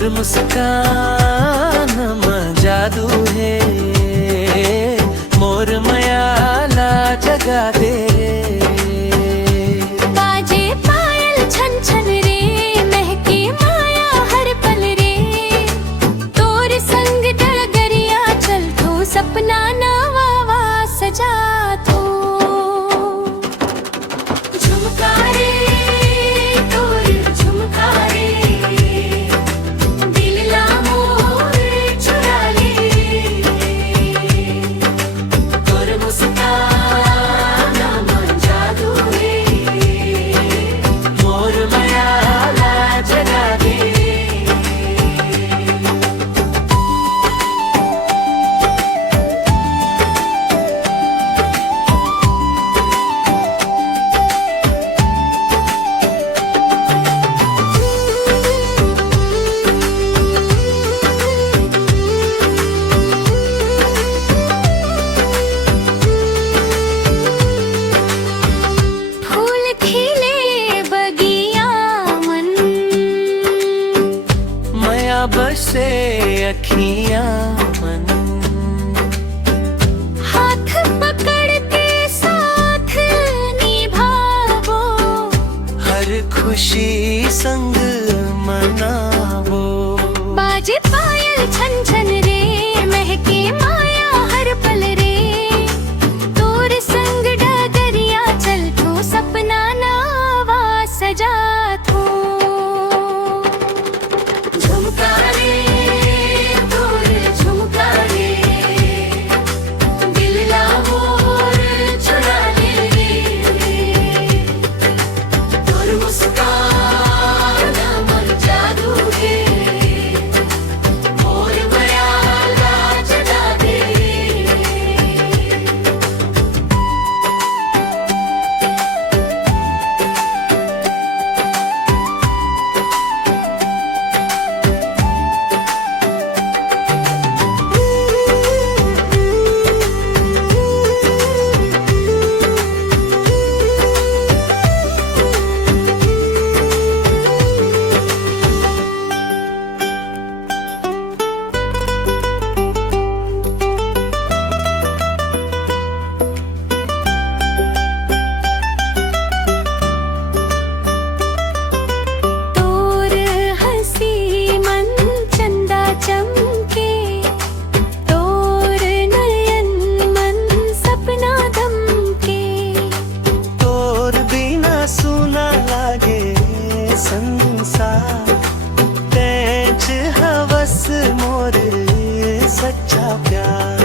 तोर मुस्कान में जादू है, मोर मयाला जगा दे रे। बाजे पायल छन छन रे, महके माया हर पल रे। तोर संग डगरिया चल तो सपना नवा सजा तो। झुमका रे तोर झुमका रे, दिल ला मोर चुरा ले। तोर मुस्कान में जादू है, मोर मयाला जगा दे। फूल खिले बगिया मन, मया बसे अखियां मन। हाथ पकड़ के साथ निभावो, हर खुशी संग मनावो। बाजे पायल छन छन रे, महके माया हर पल रे। तोर संग डगरिया चल तो सपना नवा सजा थो। झुमका रे तोर झुमका रे, दिल ला मोर चुरा ले रे। तोर मुस्कान में जादू है, मोर मयाला जगा दे। तोर हंसी मन चंदा चमके, तोर नयन मन सपना दमके। तोर बिना सुना लागे संसार, तेज हवस मोर सच्चा प्यार।